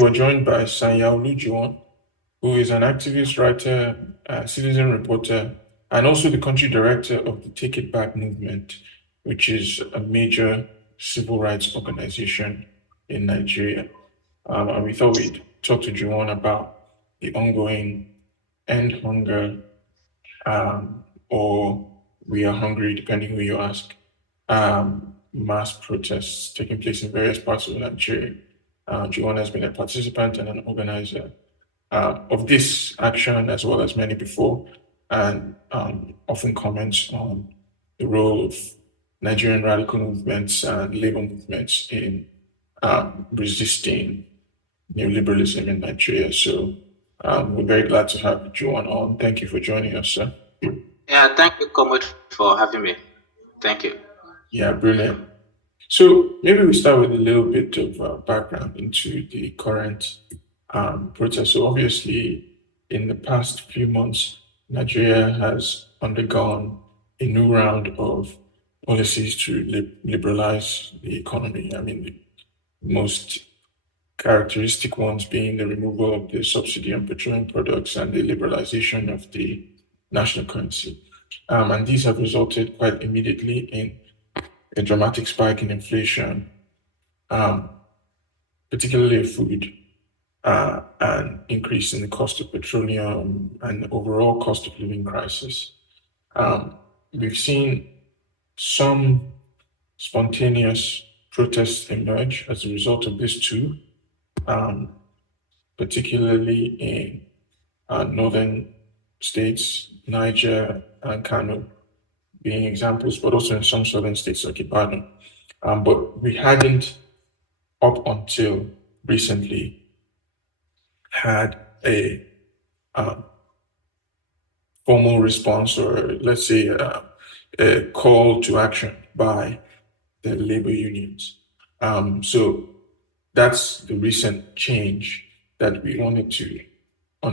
we're joined by Sanyaolu Juwon, who is an activist, writer, citizen reporter, and also the country director of the Take It Back movement, which is a major civil rights organization in Nigeria. And we thought we'd talk to Juwon about the ongoing End Hunger, or We Are Hungry, depending who you ask, mass protests taking place in various parts of Nigeria. Juwon has been a participant and an organizer of this action, as well as many before, and often comments on the role of Nigerian radical movements and labor movements in resisting neoliberalism in Nigeria. So we're very glad to have Juwon on. Thank you for joining us, sir. Yeah, thank you, Comrade, for having me. Thank you. Yeah, brilliant. So maybe we start with a little bit of background into the current protest. So obviously, in the past few months, Nigeria has undergone a new round of policies to liberalize the economy. I mean, the most characteristic ones being the removal of the subsidy on petroleum products and the liberalization of the national currency. And these have resulted quite immediately in a dramatic spike in inflation, particularly of food, and increase in the cost of petroleum and the overall cost of living crisis. We've seen some spontaneous protests emerge as a result of this too, particularly in northern states, Niger and Kano being examples, but also in some southern states like Ibadan. But we hadn't, up until recently, had a formal response, or let's say a call to action by the labor unions. So that's the recent change that we wanted to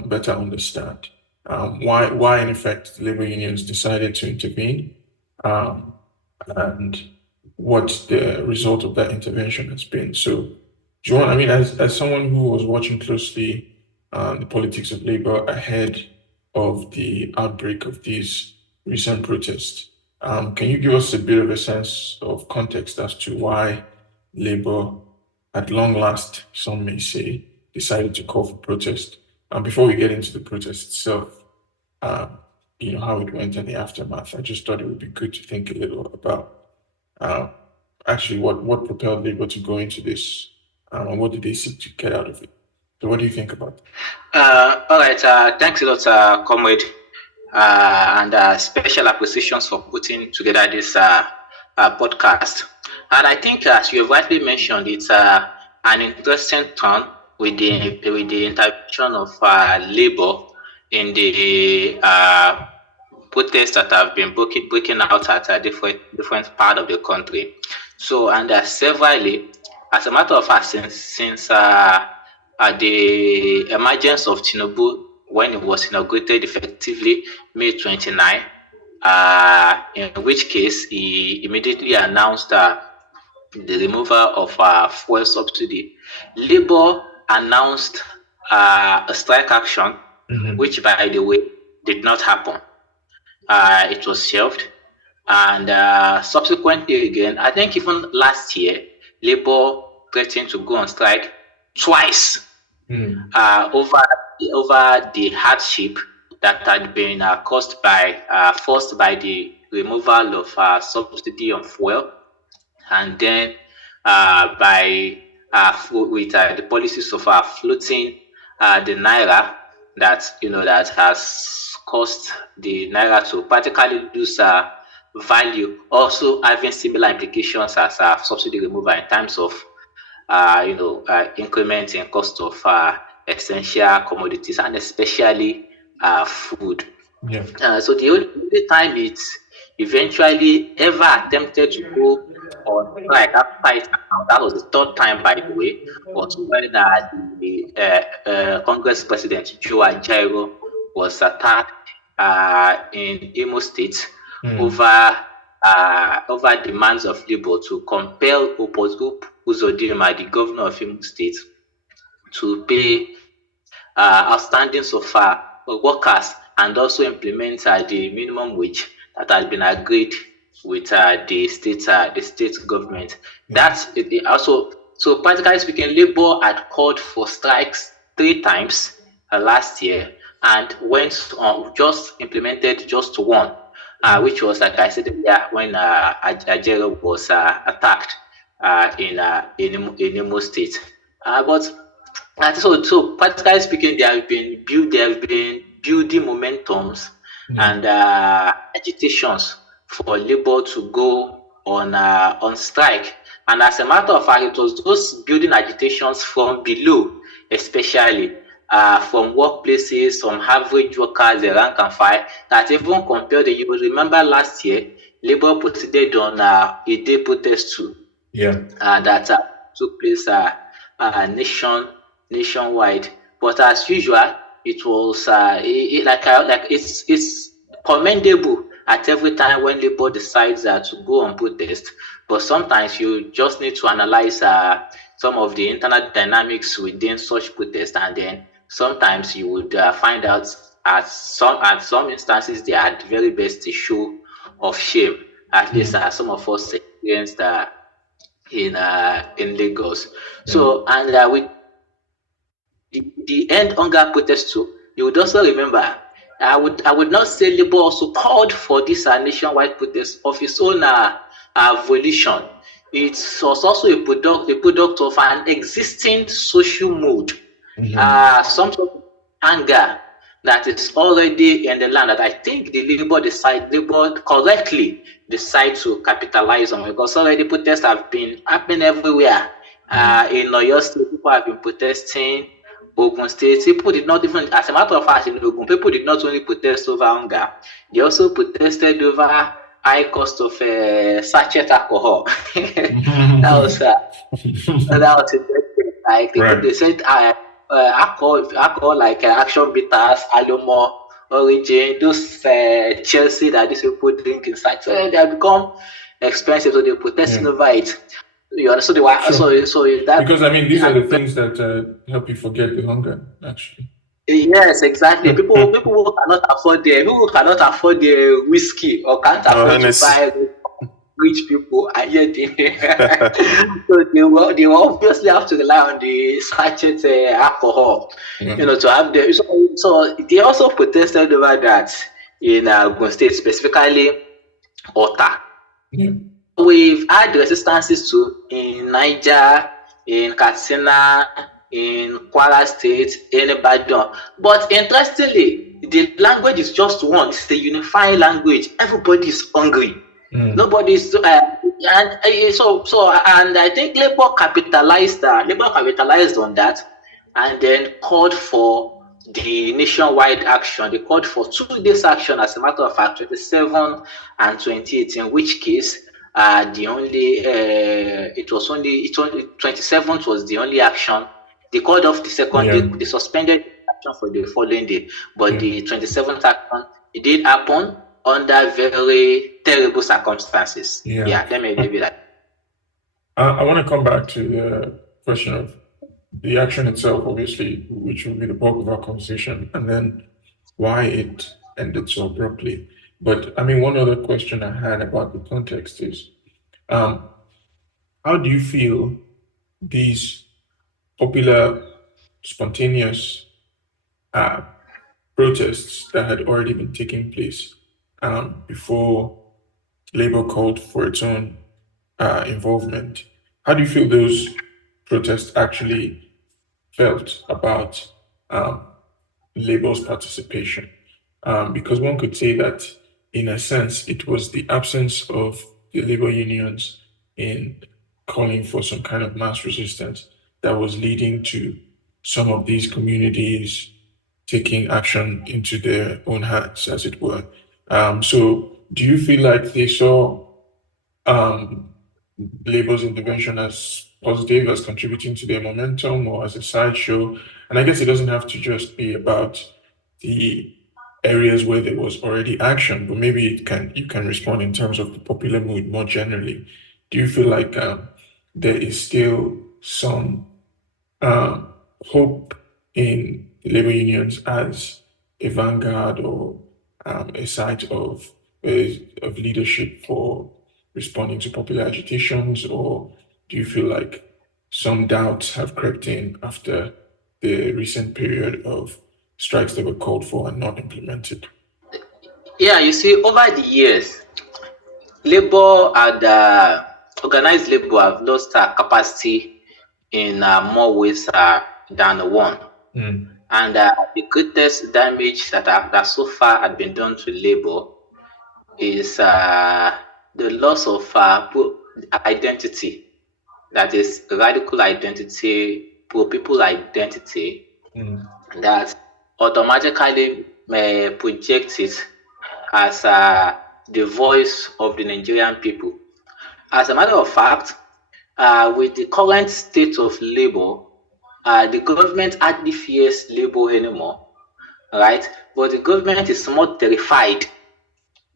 better understand. Why in effect the labor unions decided to intervene, and what the result of that intervention has been. So, Juwon, I mean, as someone who was watching closely the politics of labor ahead of the outbreak of these recent protests, can you give us a bit of a sense of context as to why labor, at long last, some may say, decided to call for protest? Before we get into the protest itself, how it went and the aftermath, I just thought it would be good to think a little about actually what propelled labor to go into this, and what did they seek to get out of it. So what do you think about that? All right, thanks a lot, Comrade, and special appreciations for putting together this podcast. And I think, as you have rightly mentioned, it's an interesting turn with the intervention of labor in the protests that have been breaking out at a different part of the country. So, and severally, as a matter of fact, since the emergence of Tinubu, when it was inaugurated effectively May 29, in which case he immediately announced the removal of fuel subsidy, Labour announced a strike action, which, by the way, did not happen. It was shelved, and subsequently again, I think even last year, Labour threatened to go on strike twice over the hardship that had been caused by first by the removal of subsidy on fuel, and then with the policies of floating the naira, that has caused the naira to practically lose value, also having similar implications as subsidy removal in terms of increment in cost of essential commodities, and especially food. Yeah. So the only time it eventually ever attempted to go on strike after it, that was the third time, by the way, was when the Congress President Joe Ajaero was attacked in Imo State over demands of labor to compel Uzodinma, the governor of Imo State, to pay outstanding so far workers, and also implement the minimum wage that has been agreed with the state government. Yeah. That's it also. So practically speaking, Labour had called for strikes 3 times last year, and went on just implemented just one, which was, like I said earlier, when Ajero was attacked in Imo State. But so practically speaking, there have been building momentums Yeah. and agitations for Labour to go on strike. And as a matter of fact, it was those building agitations from below, especially from workplaces, from average workers, the rank and file, that even compared. You will remember last year, Labour proceeded on a day protest too, Yeah. that took place nationwide. But as usual, it was it's commendable at every time when Labour decides to go on protest. But sometimes you just need to analyze some of the internal dynamics within such protest, and then sometimes you would find out at some instances they are at the very best a show of shame. At least some of us experienced in Lagos. So, and with the end hunger protest too, you would also remember. I would not say Labour also called for this nationwide protest of its own volition. It was also a product of an existing social mood, some sort of anger that is already in the land, that I think the Labour correctly decide to capitalize on, because already protests have been happening everywhere. In Oyo State, people have been protesting. Ogun State, people did not even, as a matter of fact, in Ogun, people did not only protest over hunger, they also protested over high cost of sachet alcohol. That was interesting. Like they said, alcohol like Action Bitters, Alomo, Origin, those Chelsea that these people drink inside. So they have become expensive, so they're protesting over it. You understand? So they were, so that, because I mean, these are the things that help you forget the hunger, actually. Yes, exactly. People who cannot afford the whiskey, or can't afford to buy rich people, and yet so they will obviously have to rely on the sachet alcohol, to have the. So they also protested over that in Ogun State, specifically Ota. We've had resistances too in Niger, in Katsina, in Kwara State, in Ibadan. But interestingly, the language is just one. It's the unifying language. Everybody is hungry. Nobody's and I think Labour capitalized on that, and then called for the nationwide action. They called for 2 days action, as a matter of fact, 27 and 28, in which case the only it was only 27th was the only action. They called off the second day, they suspended action for the following day, but the 27th action, it did happen under very terrible circumstances. Let me leave it at that. I want to come back to the question of the action itself, obviously, which will be the bulk of our conversation, and then why it ended so abruptly. But I mean, one other question I had about the context is, how do you feel these popular, spontaneous protests that had already been taking place before Labour called for its own involvement, how do you feel those protests actually felt about Labour's participation? Because one could say that, in a sense, it was the absence of the Labour unions in calling for some kind of mass resistance that was leading to some of these communities taking action into their own hands, as it were. So do you feel like they saw Labour's intervention as positive, as contributing to their momentum, or as a sideshow? And I guess it doesn't have to just be about the areas where there was already action, but maybe you can respond in terms of the popular mood more generally. Do you feel like there is still some hope in labor unions as a vanguard or a site of leadership for responding to popular agitations, or do you feel like some doubts have crept in after the recent period of strikes that were called for and not implemented? Yeah, you see, over the years, labor and organized labor have lost capacity in more ways than one. And the greatest damage that so far had been done to labor is the loss of identity. That is radical identity, pro-people identity, that automatically projects it as the voice of the Nigerian people. As a matter of fact, with the current state of labor, the government hardly fears labor anymore, right? But the government is more terrified.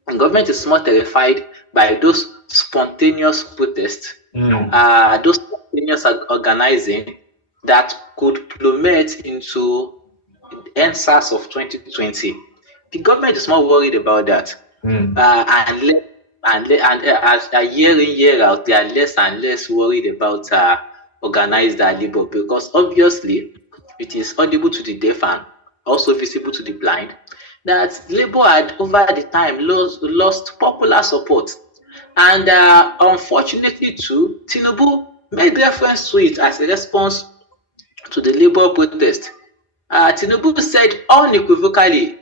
The government is more terrified by those spontaneous protests, those spontaneous organizing that could plummet into NSAS of 2020. The government is more worried about that. And as year in, year out, they are less and less worried about organized labor, because obviously it is audible to the deaf and also visible to the blind that labor had over the time lost popular support. And unfortunately too, Tinubu made reference to it as a response to the labor protest. Tinubu said unequivocally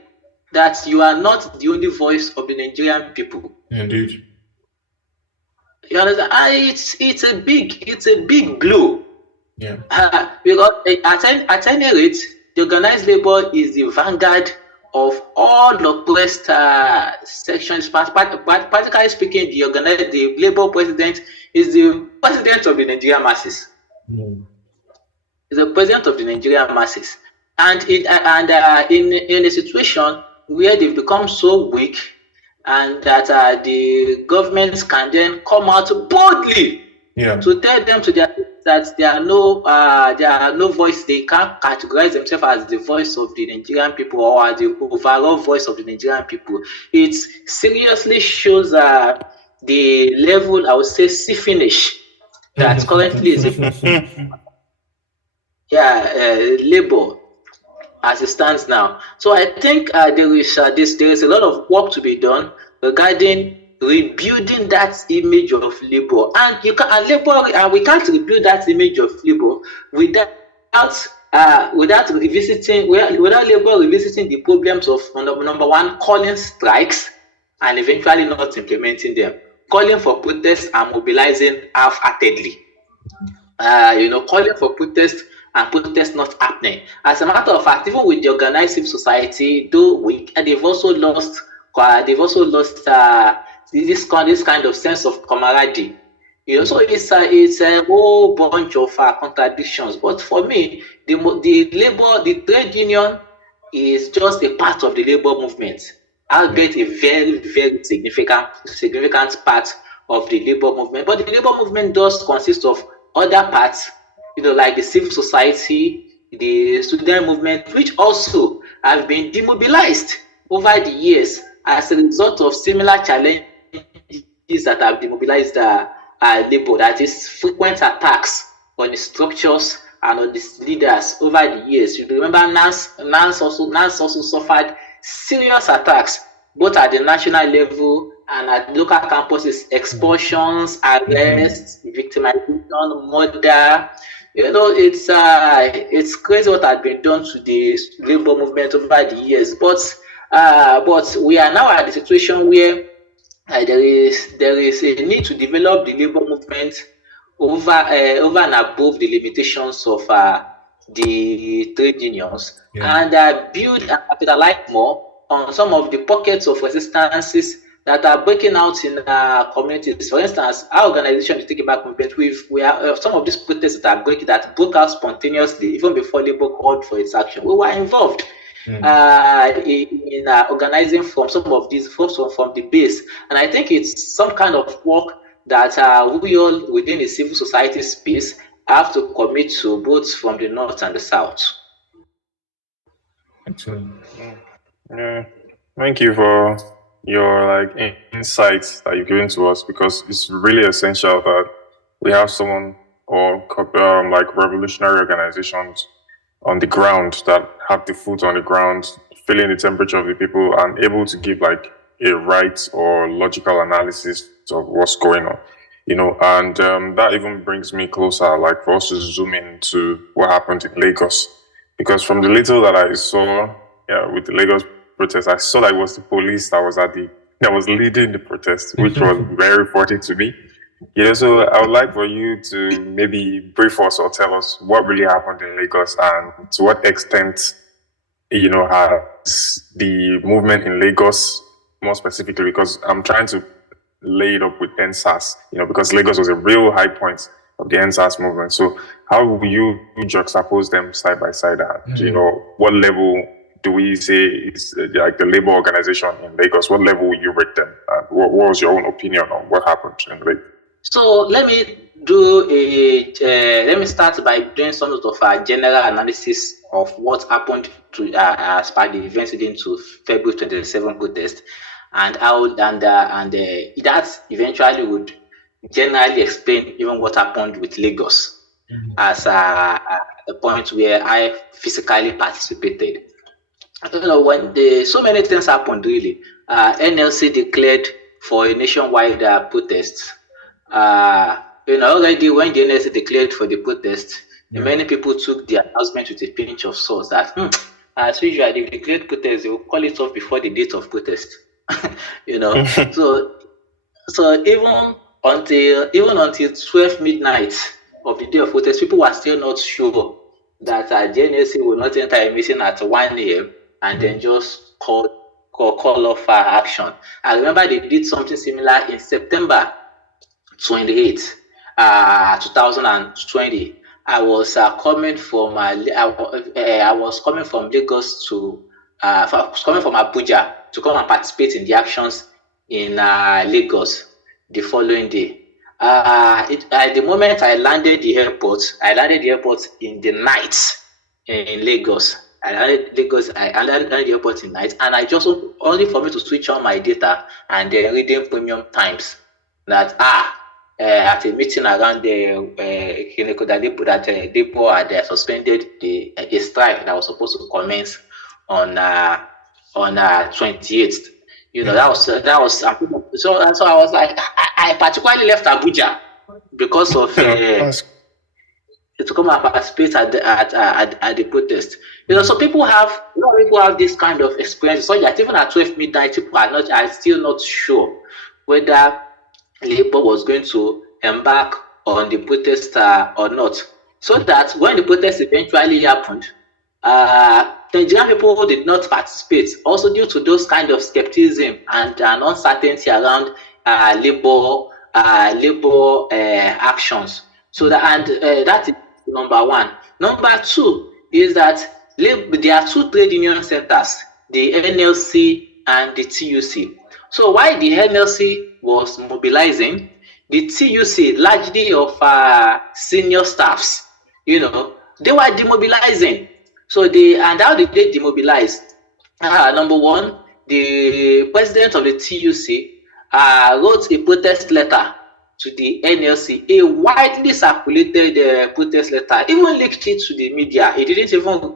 that you are not the only voice of the Nigerian people. Indeed. You understand? It's a big blow. Yeah. Because at any rate, the organized labor is the vanguard of all oppressed sections. Practically speaking, the labor president is the president of the Nigerian masses. Is the president of the Nigerian masses, and in a situation where they've become so weak, and that the governments can then come out boldly to tell them that there are no voice. They can't categorize themselves as the voice of the Nigerian people or the overall voice of the Nigerian people. It seriously shows the level, I would say, finish that currently is labor as it stands now. So I think there is a lot of work to be done regarding rebuilding that image of labor, and we can't rebuild that image of labor without labor revisiting the problems of number one, calling strikes and eventually not implementing them, calling for protests and mobilizing half-heartedly. Calling for protests and protests not happening. As a matter of fact, even with the organized civil society, though they've also lost this kind of sense of camaraderie. So it's a whole bunch of contradictions. But for me, the trade union is just a part of the labor movement. I'll get a very, very significant part of the labor movement. But the labor movement does consist of other parts, like the civil society, the student movement, which also have been demobilized over the years as a result of similar challenges that have demobilized labor. That is frequent attacks on the structures and on the leaders over the years. You remember NANS also suffered serious attacks both at the national level and at local campuses, expulsions, arrests, victimization, murder. It's crazy what had been done to the labor movement over the years. But we are now at the situation where there is a need to develop the labor movement over and above the limitations of the trade unions, and build and capitalize more on some of the pockets of resistances that are breaking out in communities. For instance, our organization, the Take It Back movement, we have some of these protests that broke out spontaneously even before labor called for its action. We were involved in organizing from some of these from the base, and I think it's some kind of work that we all within the civil society space have to commit to both from the north and the south. Excellent. Yeah. Thank you for your insights that you've given to us, because it's really essential that we have someone or like revolutionary organizations on the ground that have the foot on the ground, feeling the temperature of the people and able to give like a right or logical analysis of what's going on. And that even brings me closer, like for us to zoom into what happened in Lagos, because from the little that I saw, yeah, with the Lagos protest, I saw that it was the police that was leading the protest, which was very funny to me. So I would like for you to maybe brief us or tell us what really happened in Lagos and to what extent, has the movement in Lagos, more specifically, because I'm trying to lay it up with NSAS, because Lagos was a real high point of the NSAS movement. So how will you juxtapose them side by side? And, what level do we say is like the labor organization in Lagos? What level will you rate them? And what was your own opinion on what happened in Lagos? So let me start by doing some sort of a general analysis of what happened to as per the events leading to February 27 protest, and that eventually would generally explain even what happened with Lagos as a point where I physically participated. I don't know, when so many things happened really. NLC declared for a nationwide protest. Already when the NLC declared for the protest, many people took the announcement with a pinch of salt that as usual, they declared protest, they will call it off before the date of protest. So even until 12 midnight of the day of protest, people were still not sure that the NLC will not enter a meeting at 1 a.m. and then just call off action. I remember they did something similar in September 28, 2020. I was coming from Lagos to coming from Abuja to come and participate in the actions in Lagos the following day. At the moment I landed the airport in the night in Lagos. I landed the airport in night, and I just only for me to switch on my data and then reading Premium Times that at a meeting around the depot had suspended a strike that was supposed to commence on 28th. That was so I was like, I particularly left Abuja because of to come and participate at the protest. So people have this kind of experience. So that even at 12 midnight, people are still not sure whether Labour was going to embark on the protest or not. So that when the protest eventually happened, Nigerian people did not participate, also due to those kind of skepticism and uncertainty around Labour actions. So that is number one. Number two is that there are two trade union centers, the NLC and the TUC. So while the NLC was mobilizing, the TUC, largely of senior staffs, they were demobilizing. So how did they demobilize? Number one, the president of the TUC wrote a protest letter to the NLC, a widely circulated protest letter, even leaked it to the media. He didn't even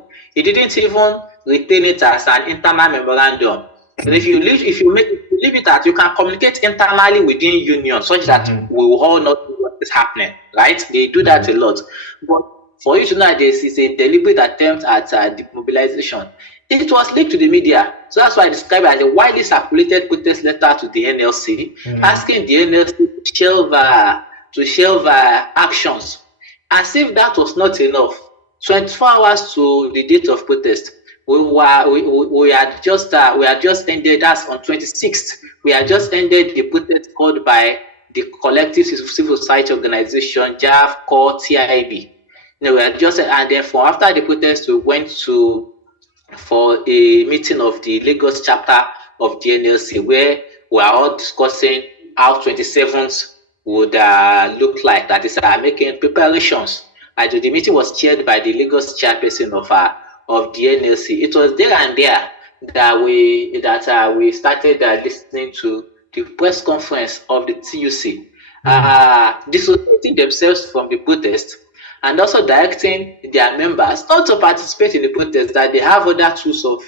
retain it as an internal memorandum. And if you leave it at, you can communicate internally within union such that we will all know what is happening, right? They do that a lot. But for you to know this is a deliberate attempt at demobilization. It was leaked to the media. So that's why I describe it as a widely circulated protest letter to the NLC, asking the NLC to shelve actions. As if that was not enough, 24 hours to the date of protest, we had just ended, that's on 26th, we had just ended the protest called by the collective civil society organization, JAF, CORE, TIB. We had just, and then after the protest, we went for a meeting of the Lagos chapter of the NLC, where we are all discussing how 27th would look like. That is, making preparations The meeting was chaired by the Lagos chairperson of the NLC. It was there and there that we started listening to the press conference of the TUC, dissociating themselves from the protest and also directing their members not to participate in the protest, that they have other tools of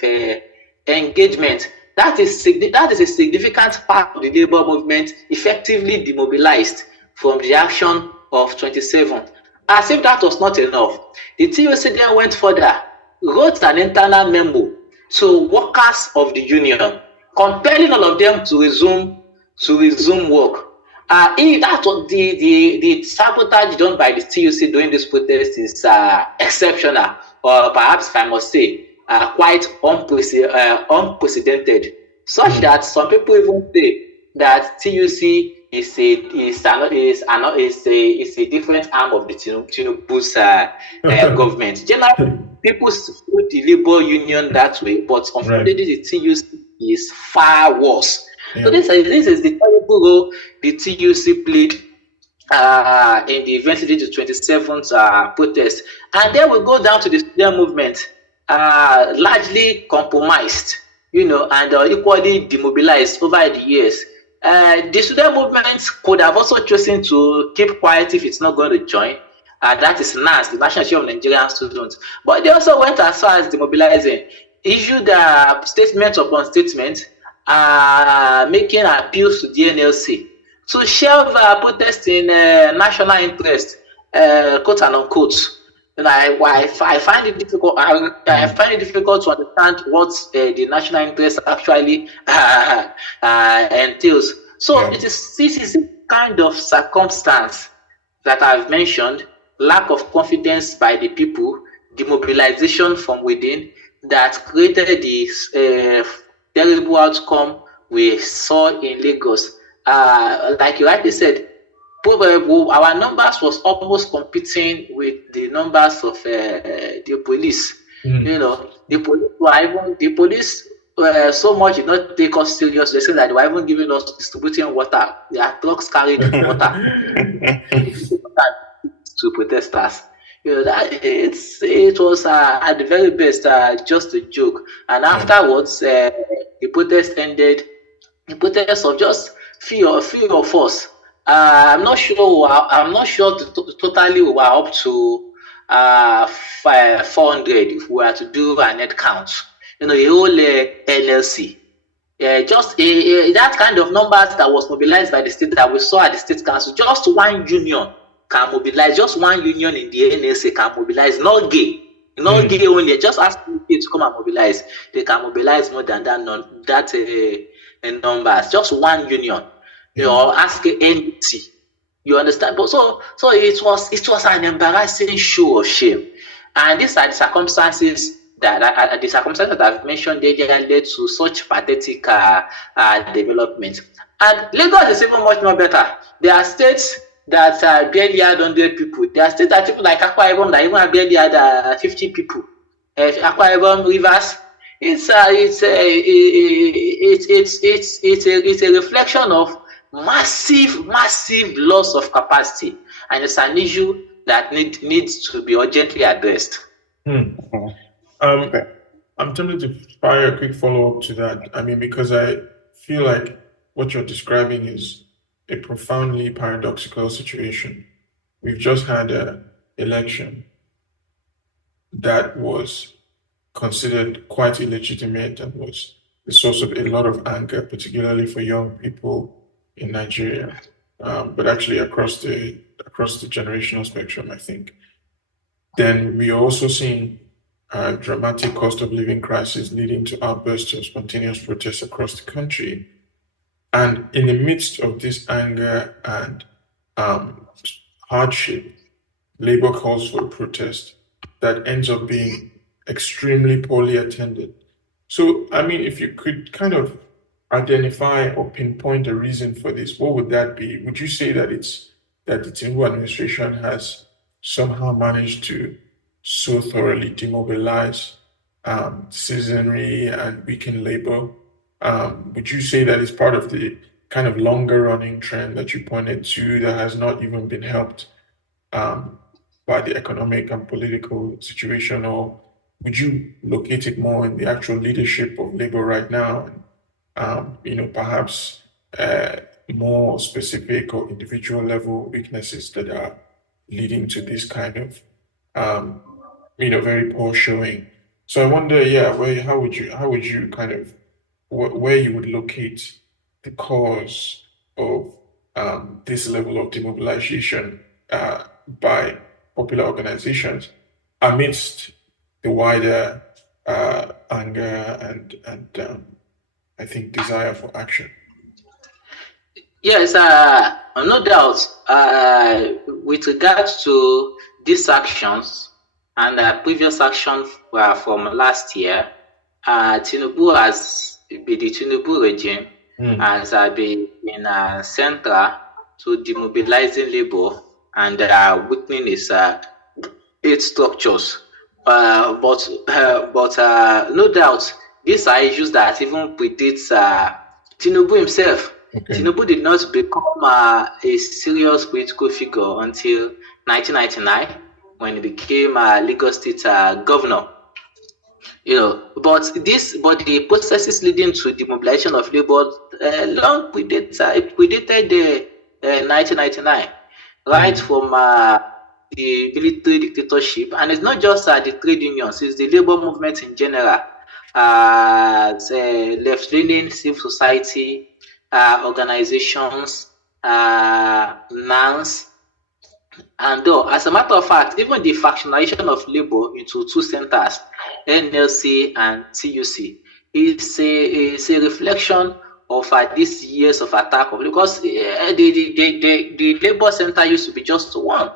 engagement. That is a significant part of the labor movement effectively demobilized from the action of 27. As if that was not enough, the TUC then went further, wrote an internal memo to workers of the union, compelling all of them to resume work. That was the sabotage done by the TUC during this protest is exceptional, or perhaps if I must say, quite unprecedented, such that some people even say that TUC is a different arm of the Tinubu's government. Generally, people put the labor union that way, but unfortunately, the TUC is far worse. So this is the terrible role the TUC played in the event leading to 27th protest. And then we go down to the student movement, largely compromised, and equally demobilized over the years. The student movement could have also chosen to keep quiet if it's not going to join. That is NAS, the National Association of Nigerian Students. But they also went as far as demobilizing, issued statement upon statement, making appeals to the NLC to shelve protest in national interest, quote and unquote. I find it difficult. I find it difficult to understand what the national interest actually entails. So this is the kind of circumstance that I've mentioned: lack of confidence by the people, demobilization from within, that created this terrible outcome we saw in Lagos. Like you rightly said, our numbers was almost competing with the numbers of the police. The police so much did not take us serious. They said that they were even giving us distributing water. Their trucks carried water to protesters. It was at the very best just a joke. And afterwards, the protest ended. The protest of just few of us. I'm not sure. Totally we were up to 400 if we were to do a net count. A whole NLC. Just that kind of numbers that was mobilized by the state that we saw at the state council. Just one union can mobilize. Just one union in the NLC can mobilize. Not gay. Not gay only. Just ask people to come and mobilize. They can mobilize more than that. Numbers. Just one union. Ask NT. You understand? But so it was an embarrassing show of shame. And these are the circumstances that I've mentioned. They led to such pathetic development. And Lagos is even much more better. There are states that barely had 100 people. There are states that people like Akwa Ibom that even barely had 50 people. Akwa Ibom, Rivers. It's a reflection of massive loss of capacity, and it's an issue that needs to be urgently addressed. I'm tempted to fire a quick follow-up to that. I mean, because I feel like what you're describing is a profoundly paradoxical situation. We've just had an election that was considered quite illegitimate and was the source of a lot of anger, particularly for young people in Nigeria, but actually across the generational spectrum, I think. Then we are also seeing a dramatic cost of living crisis leading to outbursts of spontaneous protests across the country. And in the midst of this anger and hardship, Labour calls for a protest that ends up being extremely poorly attended. So, I mean, if you could kind of identify or pinpoint a reason for this, what would that be? Would you say that the Tinubu administration has somehow managed to so thoroughly demobilize citizenry and weaken labor? Would you say that it's part of the kind of longer running trend that you pointed to that has not even been helped by the economic and political situation, or would you locate it more in the actual leadership of labor right now? Perhaps more specific or individual level weaknesses that are leading to this kind of, very poor showing. So I wonder, how would you kind of, where you would locate the cause of this level of demobilization by popular organizations amidst the wider anger and I think desire for action. Yes, no doubt. With regards to these actions and previous actions from last year, Tinubu the Tinubu regime has been central to demobilizing labor and weakening its structures. But no doubt, these are issues that even predates Tinubu himself. Okay. Tinubu did not become a serious political figure until 1999 when he became Lagos State governor. But the processes leading to the mobilization of labor long predated 1999, right from the military dictatorship, and it's not just the trade unions; it's the labor movement in general, the left-leaning civil society organizations, NANS. And as a matter of fact, even the fractionalization of labor into two centers, NLC and TUC, is a reflection of these years of attack, because the labor center used to be just one.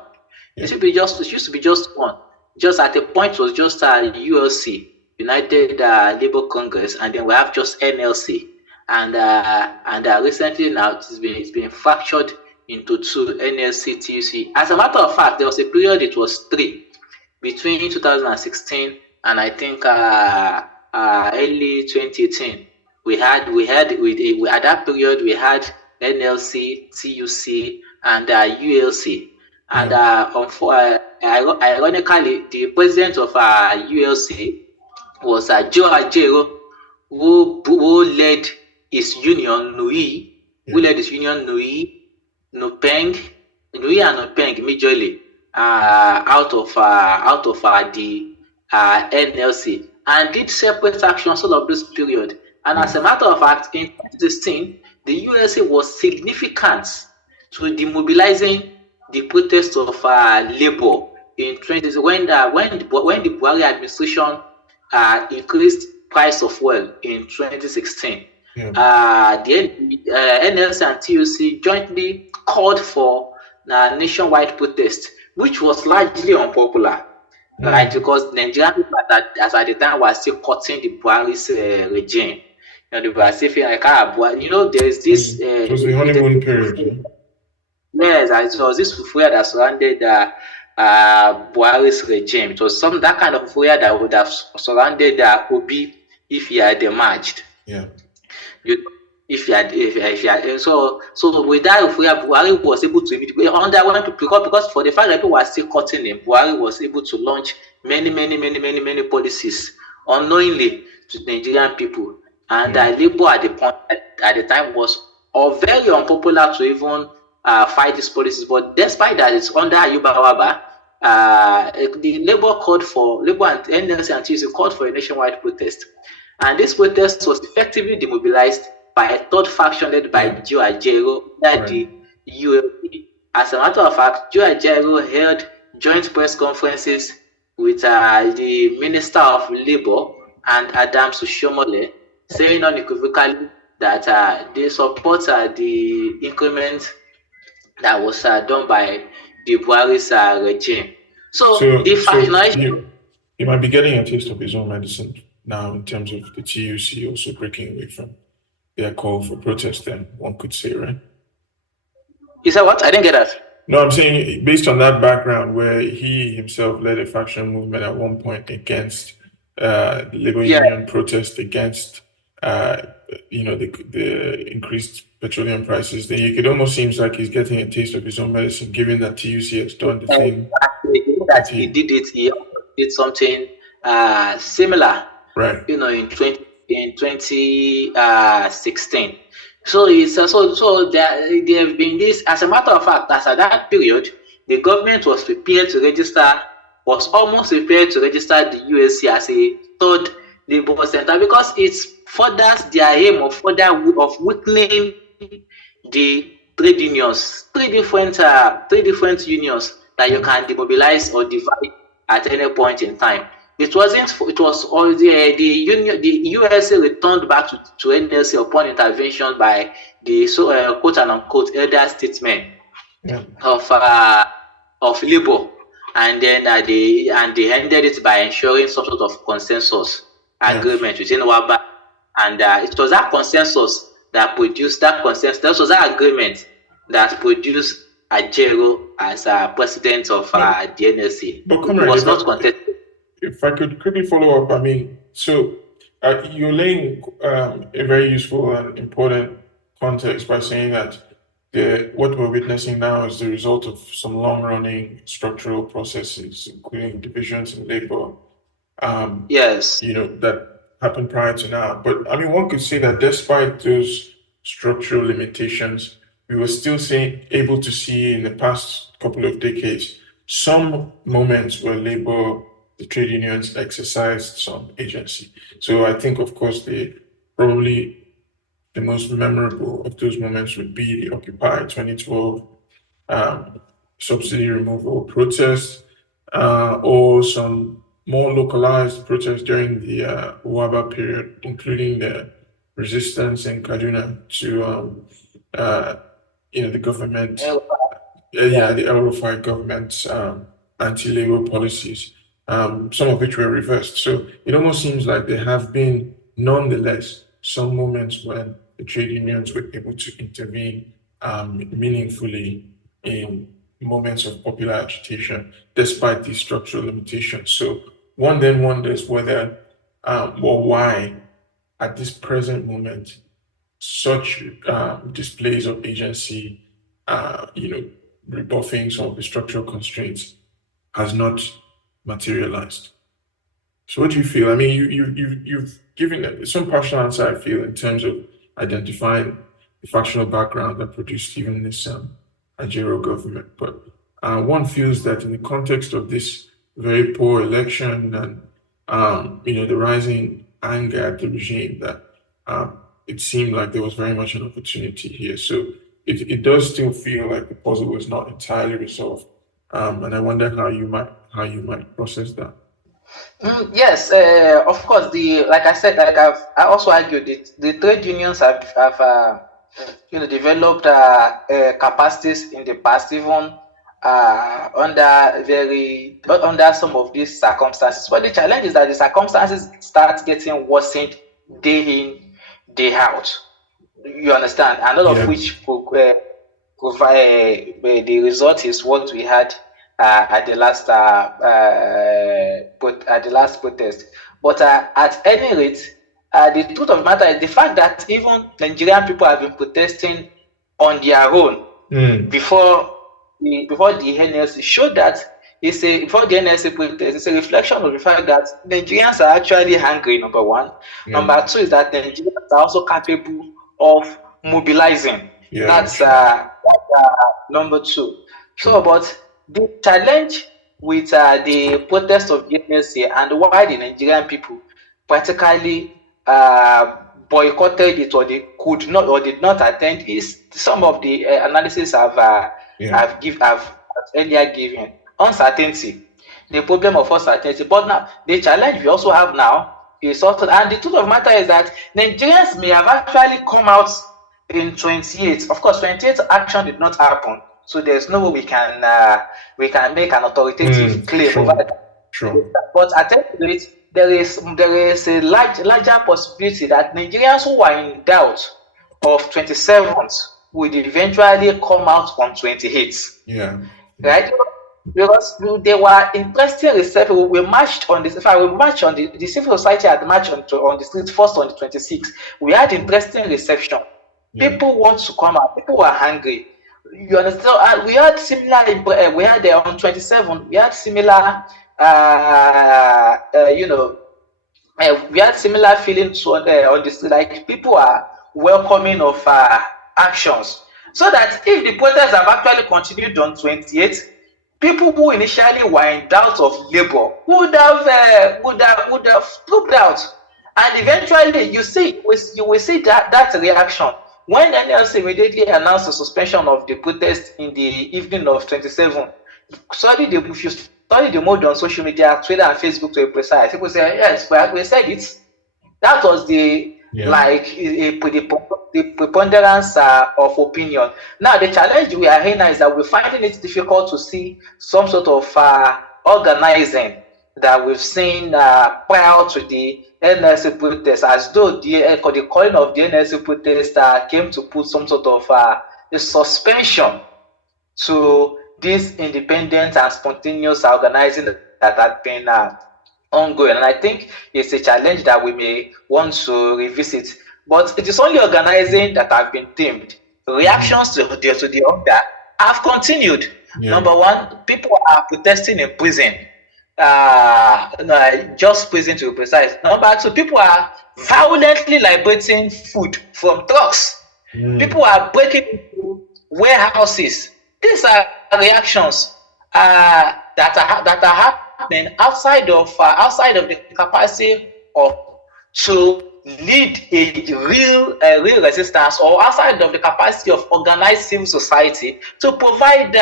It used to be just one. Just at a point, it was just ULC, United Labour Congress, and then we have just NLC. And recently now it's been fractured into two, NLC, TUC. As a matter of fact, there was a period it was three between 2016 and I think early 2018. At that period we had NLC, TUC, and ULC. And ironically, the president of ULC was Joe Ajero, who led his union NUI, NUI and Nupeng majorly out of the NLC, and did separate actions all of this period. And as a matter of fact, in 2016, the ULC was significant to demobilizing the protest of labor in 20 when the Buhari administration increased price of oil in 2016. The NLC and TUC jointly called for nationwide protest, which was largely unpopular, right? Because Nigerian people at the time were still cutting the Buhari's regime. They were saying like, there is this. It was the honeymoon period. Yes, it was this fufuya that surrounded Buhari's regime. It was that kind of fufuya that would have surrounded Obi if he had emerged. Yeah. So with that, Buhari was able to immediately underwent to pick up, because for the fact that people were still cutting him, Buhari was able to launch many policies unknowingly to Nigerian people. And Labour at the time was very unpopular to even fight these policies. But despite that, it's under Ayuba Waba. The Labour and NLC and TUC called for a nationwide protest. And this protest was effectively demobilized by a third faction led by Joe Ajero, the ULP. As a matter of fact, Joe Ajero held joint press conferences with the Minister of Labour and Adams Oshiomhole, saying unequivocally that they support the increment that was done by the Buhari's regime. So the fractionalization. You might be getting a taste of his own medicine now in terms of the TUC also breaking away from their call for protest, then one could say, right? You said what? I didn't get that. No, I'm saying based on that background where he himself led a faction movement at one point against the labor union protest against the increased petroleum prices, then it almost seems like he's getting a taste of his own medicine, given that TUC has done the thing. that he did it, he did something similar, Right. in 2016. So it's so there have been this. As a matter of fact, as at that period, the government was almost prepared to register the USC as a third labor center, because it furthers their aim of weakening the trade unions, three different unions that you can demobilize or divide at any point in time. It was all the union. The USA returned back to NLC upon intervention by the quote and unquote elder statesmen of labor, and then they ended it by ensuring some sort of consensus agreement within WABA, and it was that consensus that produced that was that agreement that produced Ajero as president of the NLC. But it was not contested. If I could quickly follow up, I mean, so you're laying a very useful and important context by saying that what we're witnessing now is the result of some long-running structural processes, including divisions in labor. Yes. That happened prior to now. But I mean, one could say that despite those structural limitations, we were still able to see in the past couple of decades some moments where labor, the trade unions, exercised some agency. So I think, of course, probably the most memorable of those moments would be the Occupy 2012 subsidy removal protest, or some more localized protests during the WABA period, including the resistance in Kaduna to the government, the El-Rufai government's anti-labor policies, some of which were reversed. So it almost seems like there have been, nonetheless, some moments when the trade unions were able to intervene meaningfully in moments of popular agitation, despite these structural limitations. So one then wonders whether or why, at this present moment, such displays of agency, rebuffing some of the structural constraints, has not materialized. So what do you feel? I mean, you've given some partial answer, I feel, in terms of identifying the factional background that produced even this Ajero government. But one feels that in the context of this very poor election and the rising anger at the regime, that it seemed like there was very much an opportunity here. So it does still feel like the puzzle was not entirely resolved, and I wonder how you might process that. Yes, of course. Like I said, I also argued it. The trade unions have developed capacities in the past, even under some of these circumstances. But the challenge is that the circumstances start getting worsened day in, day out. You understand? And all of which provide the result is what we had at the last protest. But at any rate, the truth of the matter is the fact that even Nigerian people have been protesting on their own before the NLC showed that before the NLC protest, it's a reflection of the fact that Nigerians are actually hungry, number one. Number two is that Nigerians are also capable of mobilizing. That's number two. So, but the challenge with the protest of the NLC and why the Nigerian people practically boycotted it, or they could not or did not attend, is some of the analysis I've earlier given. Uncertainty, the problem of uncertainty. But now the challenge we also have now is also, and the truth of the matter is that Nigerians may have actually come out in 28. Of course, 28 action did not happen, so there's no way we can make an authoritative claim over that. But at any rate, there is a larger possibility that Nigerians who are in doubt of 27th would eventually come out on 28th. Right? Because they were interested reception. We marched on this. In fact, we marched on the civil society had marched on the street first on the 26th. We had interesting reception. People want to come out. People were hungry. You understand? So, we had similar. We had on 27. We had similar. You know, we had similar feelings on this. Like people are welcoming of actions, so that if the protests have actually continued on 28th, people who initially were in doubt of Labour would have trooped out, and eventually you will see that reaction when NLC immediately announced the suspension of the protest in the evening of 27. If you study the mode on social media, Twitter and Facebook to be precise, people say yes, we said it. That was the the preponderance of opinion. Now the challenge we are in now is that we're finding it difficult to see some sort of organizing that we've seen prior to the NLC protest, as though the calling of the NLC protest came to put some sort of a suspension to this independent and spontaneous organizing that had been ongoing. And I think it's a challenge that we may want to revisit. But it is only organizing that have been tamed. Reactions to the order have continued. Yeah. Number one, people are protesting in prison. Just prison to be precise. Number two, people are violently liberating food from trucks. People are breaking into warehouses. These are reactions that are happening outside of the capacity of to lead a real resistance, or outside of the capacity of organized civil society to provide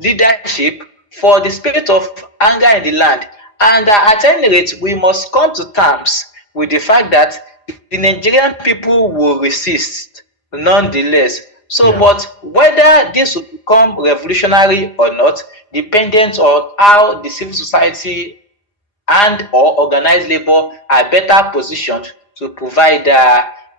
leadership for the spirit of anger in the land. And at any rate, we must come to terms with the fact that the Nigerian people will resist nonetheless. So, Yeah. but whether this will become revolutionary or not depends on how the civil society and or organized labor are better positioned to provide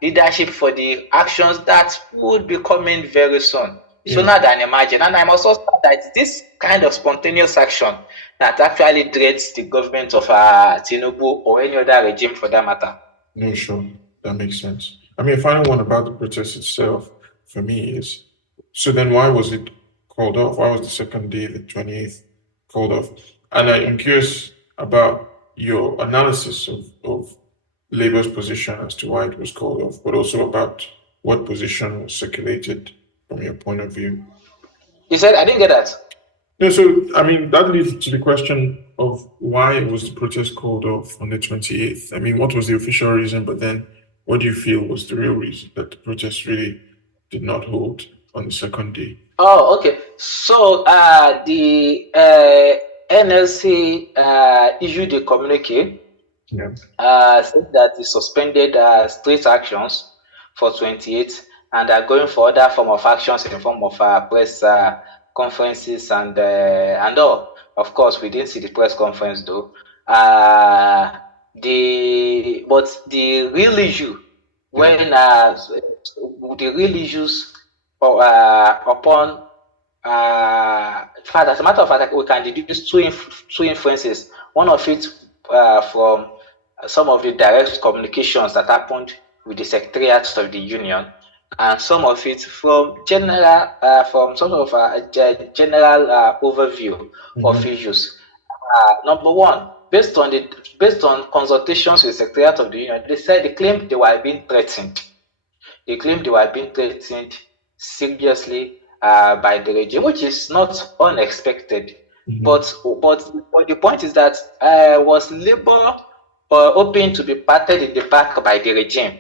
leadership for the actions that would be coming very soon, sooner than imagined. And I must also add that it's this kind of spontaneous action that actually dreads the government of Tinubu or any other regime for that matter. No, sure. That makes sense. I mean, a final one about the protest itself for me is, so then why was it called off? Why was the second day, the 28th, called off? And I am curious about your analysis of Labour's position as to why it was called off, but also about what position was circulated from your point of view. You said, I didn't get that. No, so I mean, that leads to the question of why was the protest called off on the 28th? I mean, what was the official reason? But then what do you feel was the real reason that the protest really did not hold on the second day? Oh, okay. So the NLC issued a communique saying that it suspended street actions for 28 and are going for other form of actions in the form of press conferences and all. Of course, we didn't see the press conference though. But the real issue when the real issues upon as a matter of fact, we can deduce two inferences. One of it from some of the direct communications that happened with the secretariats of the union, and some of it from from sort of a general overview of issues. Number one, based on consultations with the secretariat of the union, they claimed they were being threatened. They claimed they were being threatened seriously by the regime, which is not unexpected. But the point is that was Labour hoping to be patted in the back by the regime?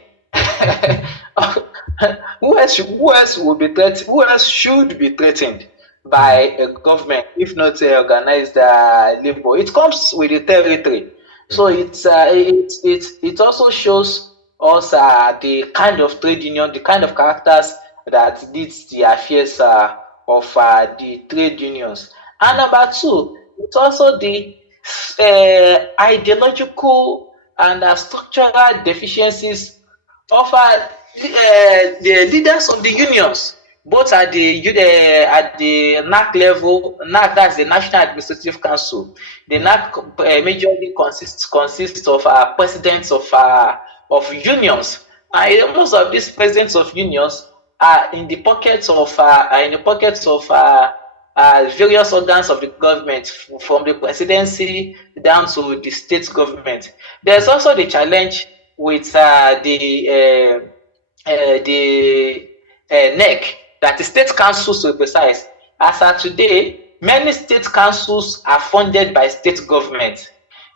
Who else would be threatened? Who else should be threatened by a government, if not organized labor? It comes with the territory. So it also shows us the kind of trade union, the kind of characters that leads the affairs of the trade unions. And number two, it's also the ideological and structural deficiencies of the leaders of the unions, both at the NAC level. NAC, that's the National Administrative Council. The NAC majorly consists of presidents of unions. And most of these presidents of unions are in the pockets of various organs of the government, from the presidency down to the state government. There's also the challenge with the NEC, that is state councils to be precise. As of today, many state councils are funded by state government.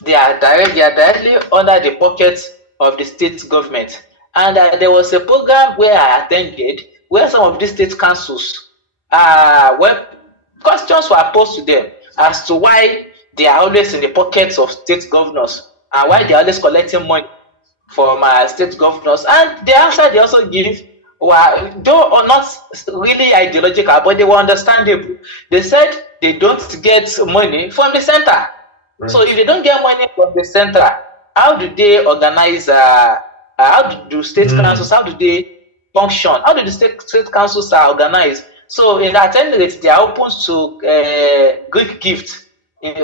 They are directly under the pocket of the state government. And there was a program where I attended where some of these state councils, where questions were posed to them as to why they are always in the pockets of state governors and why they are always collecting money from state governors. And the answer they also give were, though or not really ideological, but they were understandable. They said they don't get money from the center. Right. So if they don't get money from the center, how do they organize? How do state councils? How do they function? How do the state councils are organized? So in that end, they are open to good gifts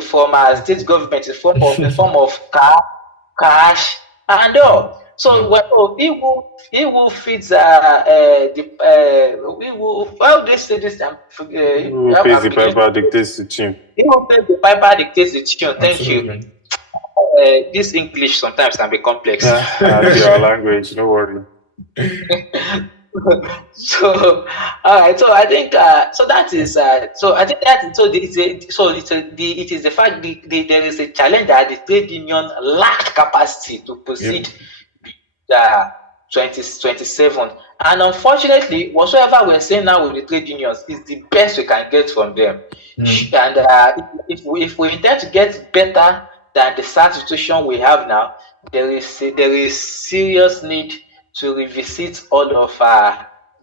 from state government in form of cash and all. So he who feeds how they say this who pays the piper dictates the tune. He who pays the piper dictates the tune. Thank Absolutely. you. This English sometimes can be complex. Your language, no worry. So all right, so I think so that is so I think that it is the fact there is a challenge that the trade union lacked capacity to proceed the 2027, and unfortunately whatsoever we're saying now with the trade unions is the best we can get from them. And if we intend to get better than the sad situation we have now, there is serious need to revisit all of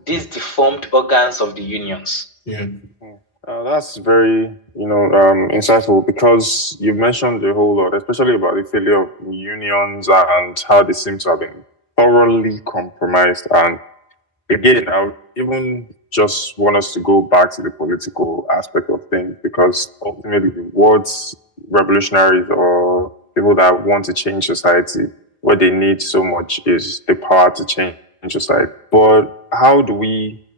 these deformed organs of the unions. That's very, insightful, because you mentioned a whole lot, especially about the failure of unions and how they seem to have been thoroughly compromised. And again, I would even just want us to go back to the political aspect of things, because ultimately what revolutionaries or people that want to change society, what they need so much is the power to change society. But how do we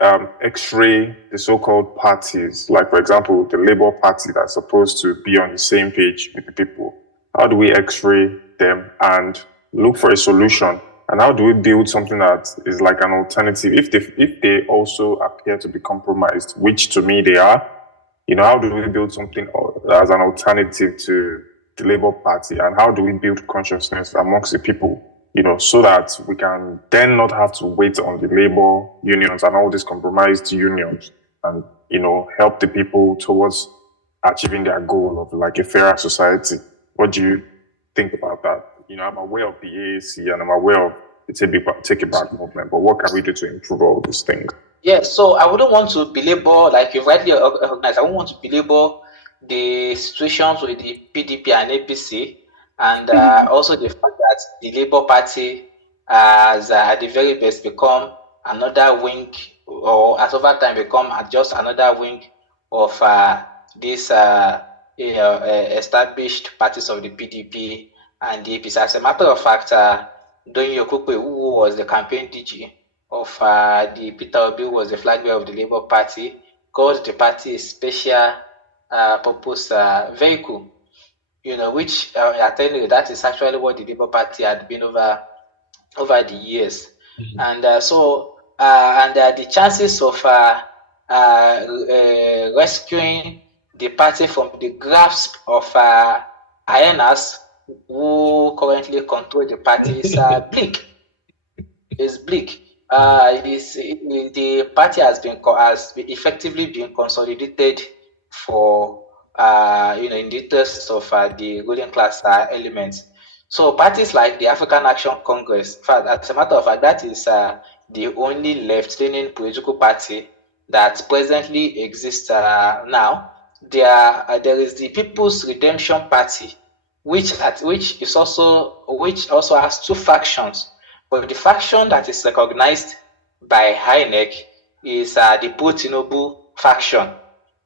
x-ray the so-called parties, like for example the Labour Party that's supposed to be on the same page with the people? How do we x-ray them and look for a solution? And how do we build something that is like an alternative if they also appear to be compromised, which to me they are? How do we build something as an alternative to the Labour Party, and how do we build consciousness amongst the people, so that we can then not have to wait on the labor unions and all these compromised unions, and help the people towards achieving their goal of like a fairer society? What do you think about that? I'm aware of the AAC and I'm aware of the Take It Back movement, but what can we do to improve all these things? Yeah, so I wouldn't want to belabor, like you rightly recognized, I wouldn't want to belabor the situations with the PDP and APC, and also the fact that the Labour Party has at the very best become another wing, or as over time become just another wing of these established parties of the PDP and the APC. As a matter of fact, Donyo Okukwe, who was the campaign DG of the Peter Obi, who was the flag bearer of the Labour Party, called the party a special purpose vehicle, which I tell you, that is actually what the Labour Party had been over the years. And the chances of rescuing the party from the grasp of hyenas who currently control the party is bleak. It's bleak. The party has effectively been consolidated for in the interests of the ruling class elements. So parties like the African Action Congress, in fact, as a matter of fact, that is the only left-leaning political party that presently exists now. There is the People's Redemption Party, which also has two factions. But the faction that is recognized by INEC is the pro-Tinubu faction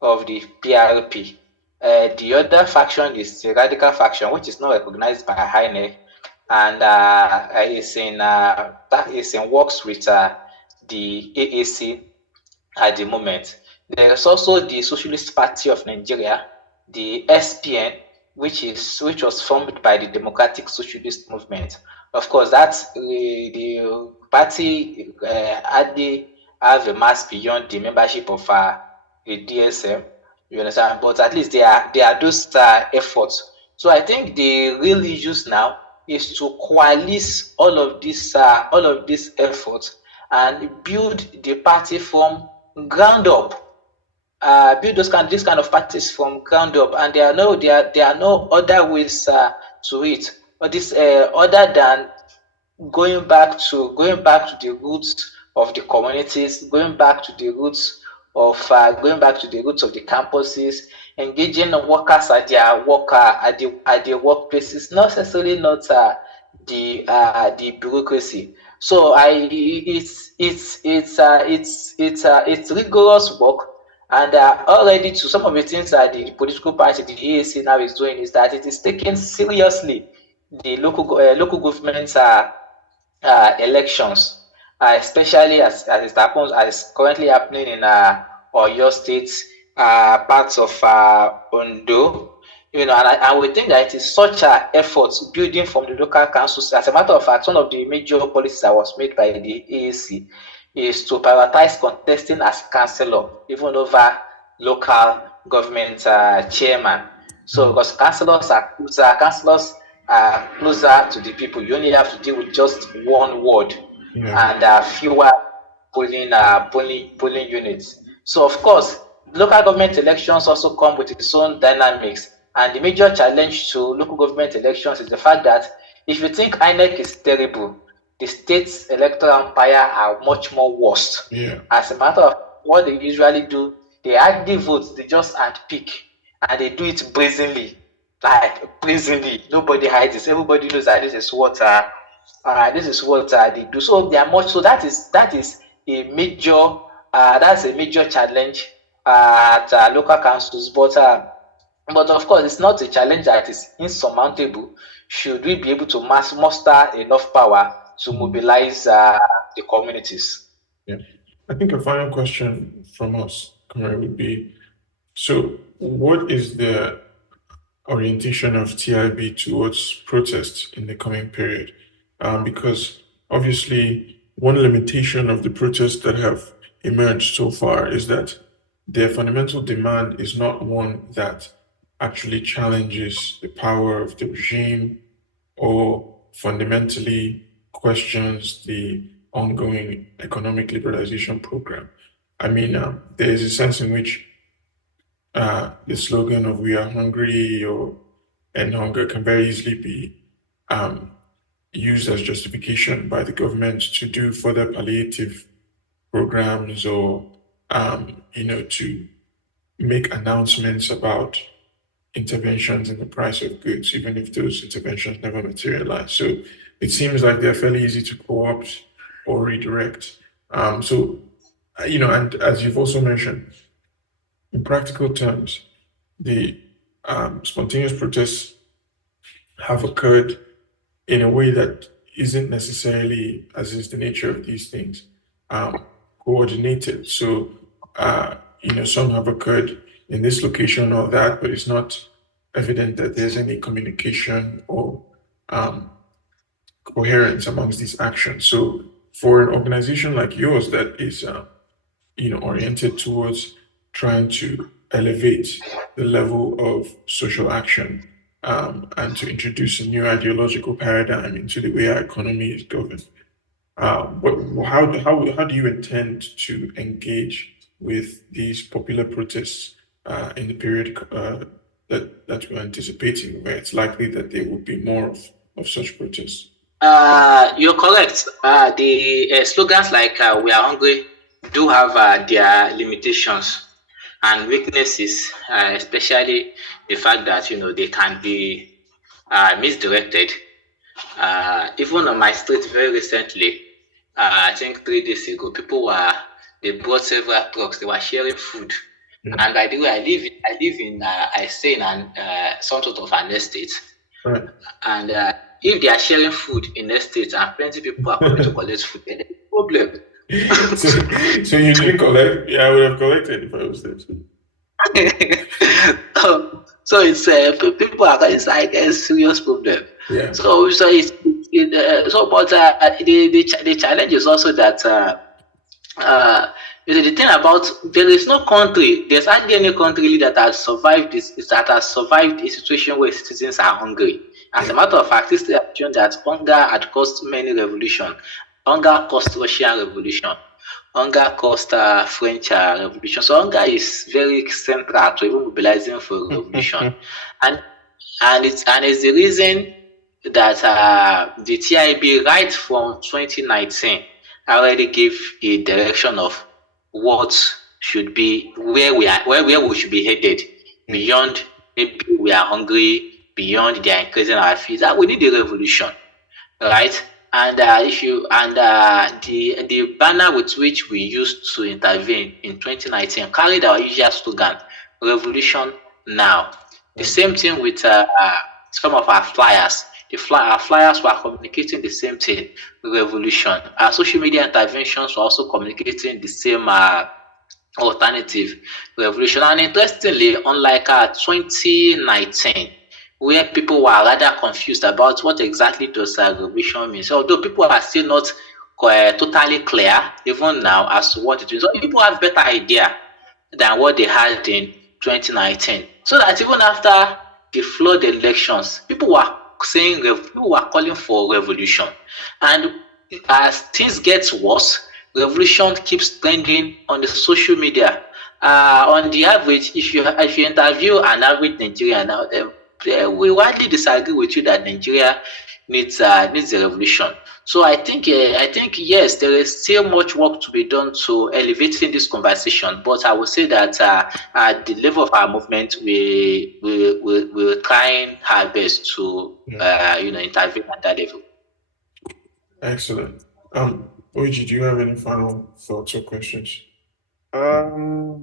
of the PRP. The other faction is the radical faction, which is not recognized by INEC, and is in works with the AAC at the moment. There is also the Socialist Party of Nigeria, the SPN, which was formed by the Democratic Socialist Movement. Of course, that's the party hardly have a mass beyond the membership of the DSM. You understand? But at least there are those efforts. So I think the real issues now is to coalesce all of these efforts and build the party from ground up. Build these kind of parties from ground up, and there are no other ways to it, but this other than going back to the roots of the communities, going back to the roots of the campuses, engaging workers at their workplaces, not necessarily not the bureaucracy. So it's rigorous work. And already to some of the things that the political party, the AAC now is doing, is that it is taking seriously the local governments elections, especially as it happens, as currently happening in Oyo State, parts of Ondo. And I would think that it is such an effort building from the local councils. As a matter of fact, one of the major policies that was made by the AAC is to prioritize contesting as councillor, even over local government chairman. So, because councillors are closer to the people, you only have to deal with just one ward and fewer polling units. So, of course, local government elections also come with its own dynamics. And the major challenge to local government elections is the fact that if you think INEC is terrible, the state's electoral umpire are much more worse. Yeah. As a matter of what they usually do, they hardly vote, they just handpick, and they do it brazenly. Nobody hides this. Everybody knows that this is what they do. So they are much. So that is a major challenge at local councils. But of course, it's not a challenge that is insurmountable. Should we be able to muster enough power to mobilize the communities? Yeah. I think a final question from us, Kamari, would be, so what is the orientation of TIB towards protests in the coming period? Because obviously one limitation of the protests that have emerged so far is that their fundamental demand is not one that actually challenges the power of the regime or fundamentally questions the ongoing economic liberalization program. I mean, there is a sense in which the slogan of "We are hungry" or "End hunger" can very easily be used as justification by the government to do further palliative programs or, to make announcements about interventions in the price of goods, even if those interventions never materialize. So it seems like they're fairly easy to co-opt or redirect. And as you've also mentioned, in practical terms, the spontaneous protests have occurred in a way that isn't necessarily, as is the nature of these things, coordinated. So, some have occurred in this location or that, but it's not evident that there's any communication or coherence amongst these actions. So for an organization like yours that is, oriented towards trying to elevate the level of social action and to introduce a new ideological paradigm into the way our economy is governed, how do you intend to engage with these popular protests in the period that we're anticipating, where it's likely that there will be more of such protests? You're correct. The slogans like "We are hungry" do have their limitations and weaknesses, especially the fact that they can be misdirected. Even on my street very recently, I think 3 days ago, they brought several trucks. They were sharing food, and by the way, I stay in some sort of an estate, Right. and if they are sharing food in estates and plenty of people are coming to collect food, then there's a problem. So you didn't collect? Yeah, I would have collected if I was there too. So it's people are it's like a serious problem. Yeah. So it's so but the challenge is also that you know, the thing about there is no country, there's hardly any country really that has survived a situation where citizens are hungry. As a matter of fact, history has shown that hunger had caused many revolutions. Hunger caused Russian Revolution. Hunger caused French Revolution. So hunger is very central to even mobilizing for revolution, and it's the reason that the TIB right from 2019 already gave a direction of what should be where we should be headed beyond maybe we are hungry, beyond they are increasing our fees. We need a revolution, right? And if you and the banner with which we used to intervene in 2019 carried our usual slogan, "Revolution now." The same thing with some of our flyers. Our flyers were communicating the same thing, revolution. Our social media interventions were also communicating the same alternative, revolution. And interestingly, unlike 2019, where people were rather confused about what exactly does revolution mean. So although people are still not totally clear, even now, as to what it is, so people have better idea than what they had in 2019. So that even after the flood elections, people were calling for revolution. And as things get worse, revolution keeps trending on the social media. On the average, if you interview an average Nigerian now, we widely disagree with you that Nigeria needs a revolution. So I think yes, there is still much work to be done to elevating this conversation. But I would say that at the level of our movement, we're trying our best to intervene at that level. Excellent. Oji, do you have any final thoughts or questions?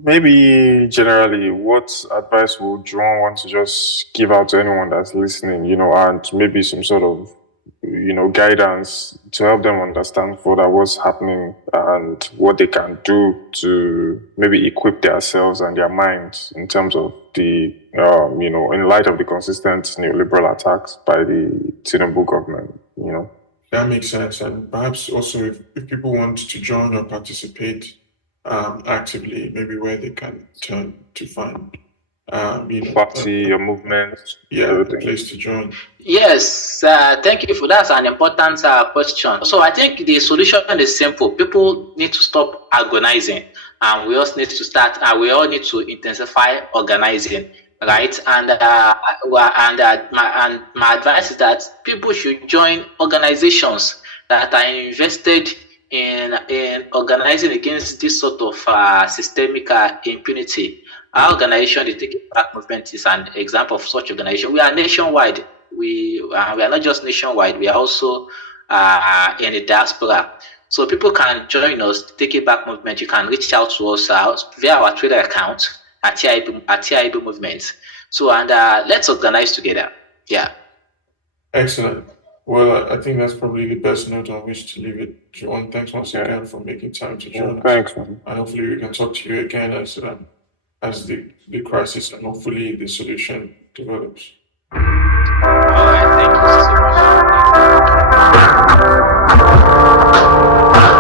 Maybe generally, what advice would John want to just give out to anyone that's listening, and maybe some sort of, guidance to help them understand further what's happening and what they can do to maybe equip themselves and their minds in terms of the, in light of the consistent neoliberal attacks by the Tinubu government, That makes sense. And perhaps also if people want to join or participate actively, maybe where they can turn to find party or movement, a place to join. Yes, thank you for that. That's an important question. So I think the solution is simple. People need to stop agonizing, and we also need to start. We all need to intensify organizing, right? And my advice is that people should join organizations that are invested in organizing against this sort of systemic impunity. Our organization, the Take It Back Movement, is an example of such organization. We are nationwide. We are not just nationwide. We are also in the diaspora. So people can join us, Take It Back Movement. You can reach out to us via our Twitter account at TIB Movement. So and let's organize together. Yeah. Excellent. Well, I think that's probably the best note on which to leave it. John, thanks once again for making time to join us. Thanks, man. And hopefully we can talk to you again as the crisis and hopefully the solution develops. All right, thank you so much.